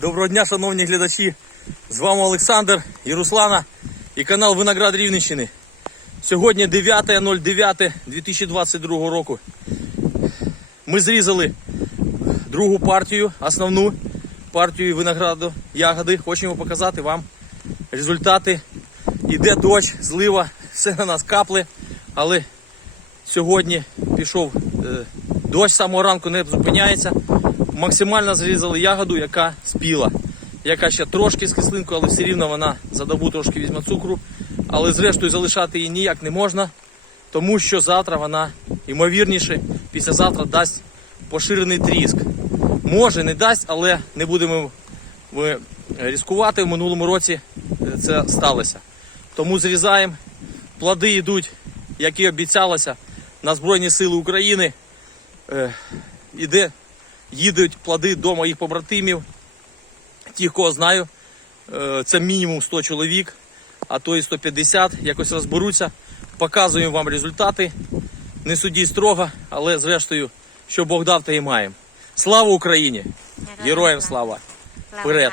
Доброго дня, шановні глядачі. З вами Олександр і Руслана і канал Виноград Рівненщини. Сьогодні 9.09.2022 року. Ми зрізали другу партію, основну партію винограду ягоди. Хочемо показати вам результати. Іде дощ, злива, все на нас капли, але сьогодні пішов е, дощ самого ранку не зупиняється. Максимально зрізали ягоду, яка спіла. Яка ще трошки з кислинкою, але все рівно вона за добу трошки візьме цукру. Але зрештою залишати її ніяк не можна, тому що завтра вона, ймовірніше, післязавтра дасть поширений тріск. Може, не дасть, але не будемо ми ризикувати. В минулому році це сталося. Тому зрізаємо. Плоди йдуть, як і обіцялося, на Збройні Сили України. Е, іде, їдуть плоди до моїх побратимів. Тих, кого знаю, е, це мінімум 100 чоловік, а то і 150. Якось розберуться. Показуємо вам результати. Не судіть строго, але зрештою, що Бог дав, те і маємо. Слава Україні! Героям слава! Вперед!